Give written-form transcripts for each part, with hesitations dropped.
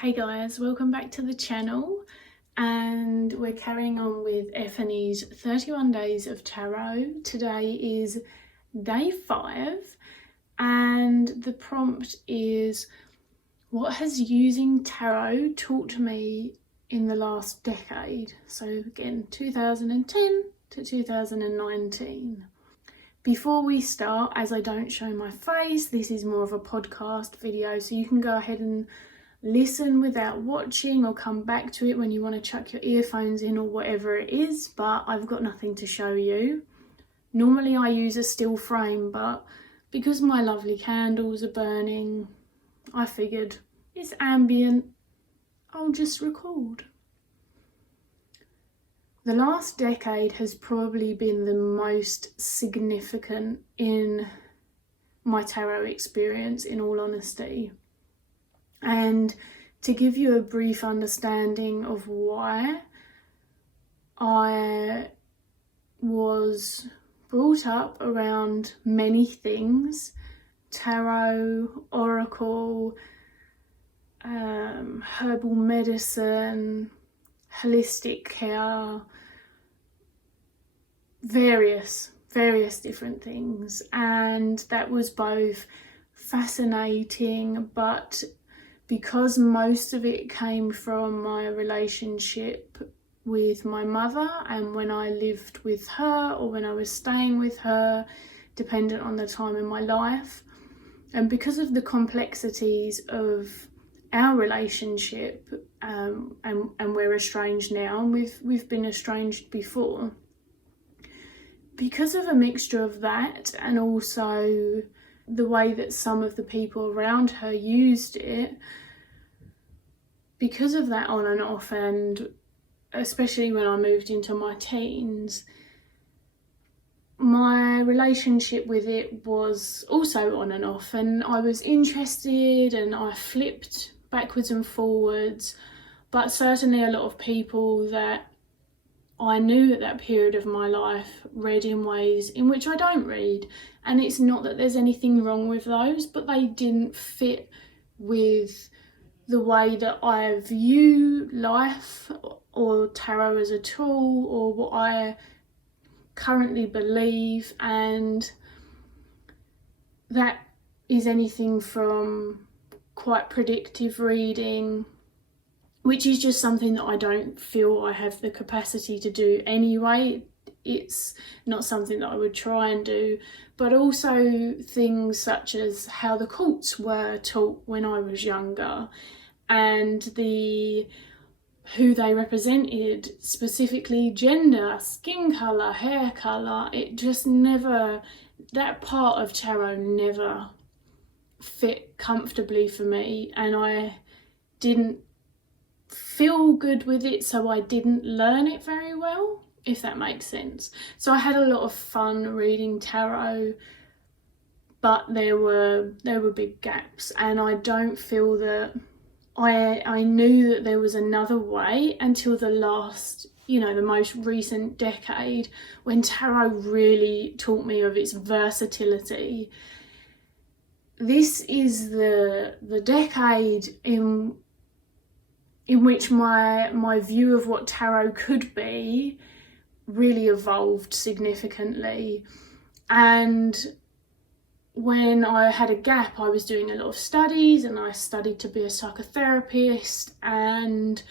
Hey guys, welcome back to the channel, and we're carrying on with Ethony's 31 Days of Tarot. Today is day 5 and the prompt is, what has using tarot taught me in the last decade? So again, 2010 to 2019. Before we start, as I don't show my face, this is more of a podcast video, so you can go ahead and listen without watching or come back to it when you want to chuck your earphones in or whatever it is, but I've got nothing to show you. Normally I use a still frame, but because my lovely candles are burning, I figured it's ambient, I'll just record. The last decade has probably been the most significant in my tarot experience, in all honesty. And to give you a brief understanding of why, I was brought up around many things: tarot, oracle, herbal medicine, holistic care, various different things, and that was both fascinating, but because most of it came from my relationship with my mother and when I lived with her or when I was staying with her, dependent on the time in my life, and because of the complexities of our relationship, and we're estranged now, and we've been estranged before, because of a mixture of that and also the way that some of the people around her used it, because of that on and off, and especially when I moved into my teens, my relationship with it was also on and off, and I was interested and I flipped backwards and forwards, but certainly a lot of people that I knew at that period of my life read in ways in which I don't read. And it's not that there's anything wrong with those, but they didn't fit with the way that I view life or tarot as a tool or what I currently believe. And that is anything from quite predictive reading, which is just something that I don't feel I have the capacity to do anyway. It's not something that I would try and do, but also things such as how the cults were taught when I was younger and who they represented, specifically gender, skin colour, hair colour. It just never, that part of tarot never fit comfortably for me, and I didn't feel good with it, so I didn't learn it very well, if that makes sense. So I had a lot of fun reading tarot, but there were big gaps, and I don't feel that I knew that there was another way until the last, the most recent decade, when tarot really taught me of its versatility. This is the decade in which my view of what tarot could be really evolved significantly. And when I had a gap, I was doing a lot of studies, and I studied to be a psychotherapist, and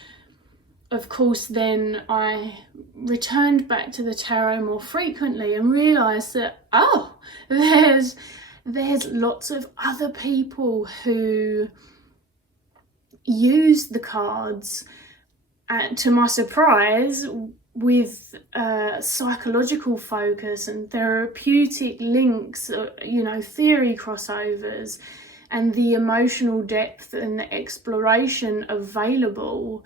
of course then I returned back to the tarot more frequently and realised that, there's lots of other people who use the cards, to my surprise, with psychological focus and therapeutic links, theory crossovers, and the emotional depth and the exploration available,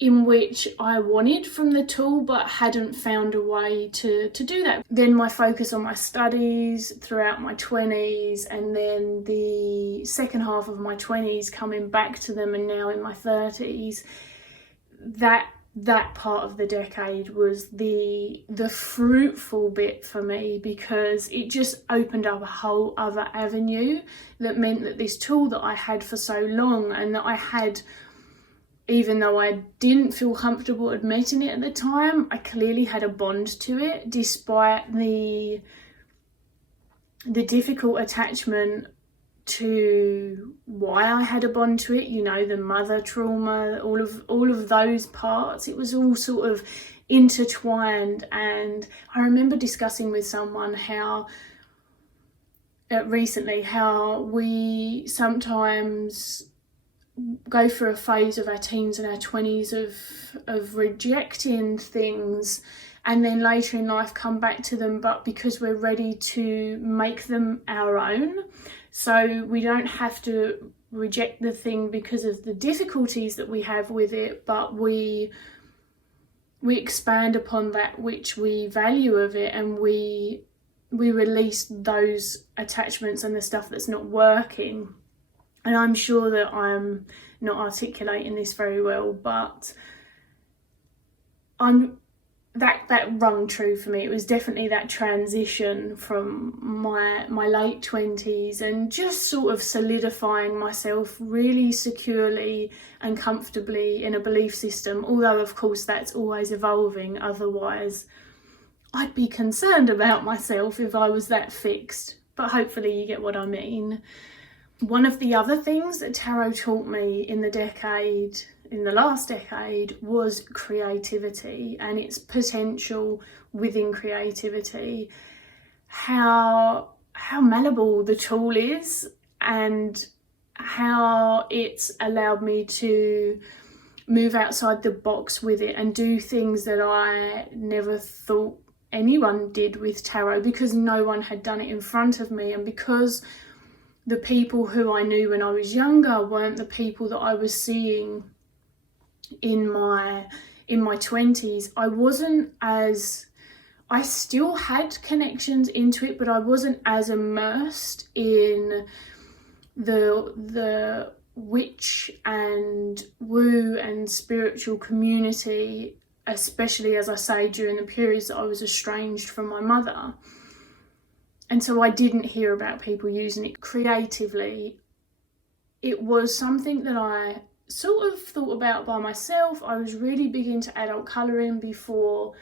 in which I wanted from the tool but hadn't found a way to do that. Then my focus on my studies throughout my 20s, and then the second half of my 20s coming back to them, and now in my 30s, that that part of the decade was the fruitful bit for me, because it just opened up a whole other avenue that meant that this tool that I had for so long, and that I had, even though I didn't feel comfortable admitting it at the time, I clearly had a bond to it, despite the difficult attachment to why I had a bond to it, you know, the mother trauma, all of those parts. It was all sort of intertwined. And I remember discussing with someone how recently how we sometimes go through a phase of our teens and our 20s of rejecting things, and then later in life come back to them, but because we're ready to make them our own. So we don't have to reject the thing because of the difficulties that we have with it, but we expand upon that which we value of it, and we release those attachments and the stuff that's not working. And I'm sure that I'm not articulating this very well, but that rung true for me. It was definitely that transition from my late 20s and just sort of solidifying myself really securely and comfortably in a belief system, although of course that's always evolving. Otherwise I'd be concerned about myself if I was that fixed, but hopefully you get what I mean. One of the other things that tarot taught me in the last decade was creativity and its potential within creativity, how malleable the tool is, and how it's allowed me to move outside the box with it and do things that I never thought anyone did with tarot, because no one had done it in front of me, and because the people who I knew when I was younger weren't the people that I was seeing in my 20s. I still had connections into it, but I wasn't as immersed in the witch and woo and spiritual community, especially, as I say, during the periods that I was estranged from my mother. And so I didn't hear about people using it creatively. It was something that I sort of thought about by myself. I was really big into adult colouring before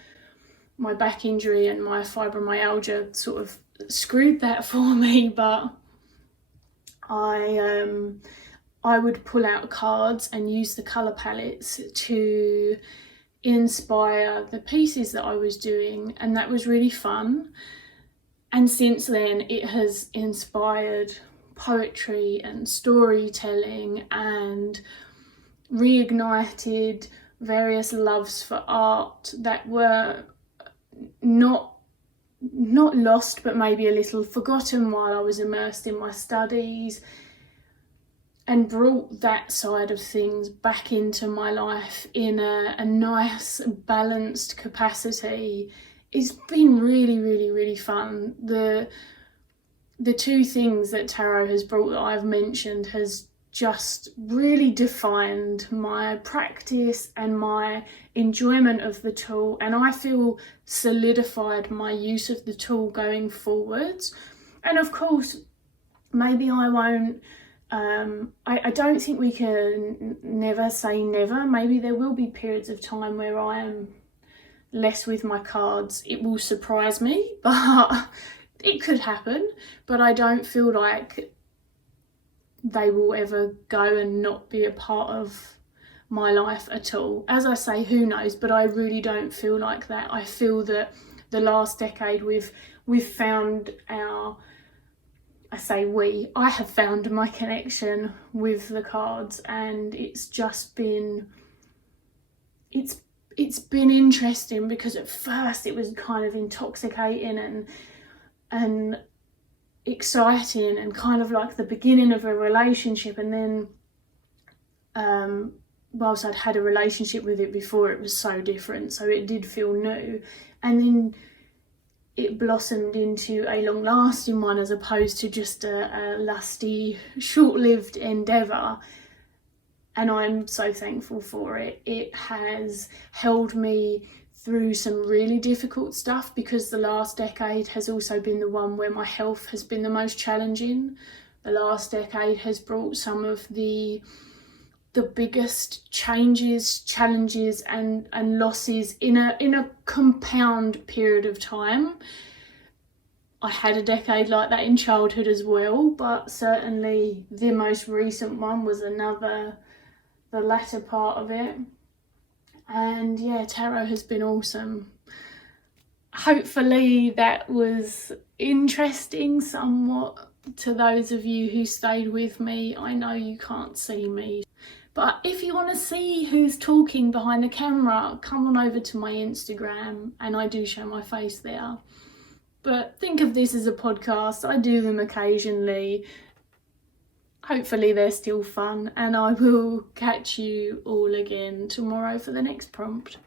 my back injury and my fibromyalgia sort of screwed that for me, but I would pull out cards and use the colour palettes to inspire the pieces that I was doing, and that was really fun. And since then it has inspired poetry and storytelling and reignited various loves for art that were not lost, but maybe a little forgotten while I was immersed in my studies, and brought that side of things back into my life in a nice balanced capacity. It's been really, really, really fun. The two things that tarot has brought that I've mentioned has just really defined my practice and my enjoyment of the tool, and I feel solidified my use of the tool going forwards. And of course, maybe I won't, I don't think we can never say never. Maybe there will be periods of time where I am less with my cards. It will surprise me, but it could happen. But I don't feel like they will ever go and not be a part of my life at all. As I say, who knows, but I really don't feel like that. I feel that the last decade we've found I have found my connection with the cards, and it's just been, it's been interesting, because at first it was kind of intoxicating and exciting and kind of like the beginning of a relationship, and then whilst I'd had a relationship with it before, it was so different, so it did feel new, and then it blossomed into a long-lasting one as opposed to just a lusty, short-lived endeavour. and I'm so thankful for it. It has held me through some really difficult stuff, because the last decade has also been the one where my health has been the most challenging. The last decade has brought some of the biggest changes, challenges and losses in a compound period of time. I had a decade like that in childhood as well, but certainly the most recent one was the latter part of it. And yeah, tarot has been awesome. Hopefully that was interesting somewhat to those of you who stayed with me. I know you can't see me, but if you want to see who's talking behind the camera, come on over to my Instagram, and I do show my face there. But think of this as a podcast. I do them occasionally. Hopefully they're still fun, and I will catch you all again tomorrow for the next prompt.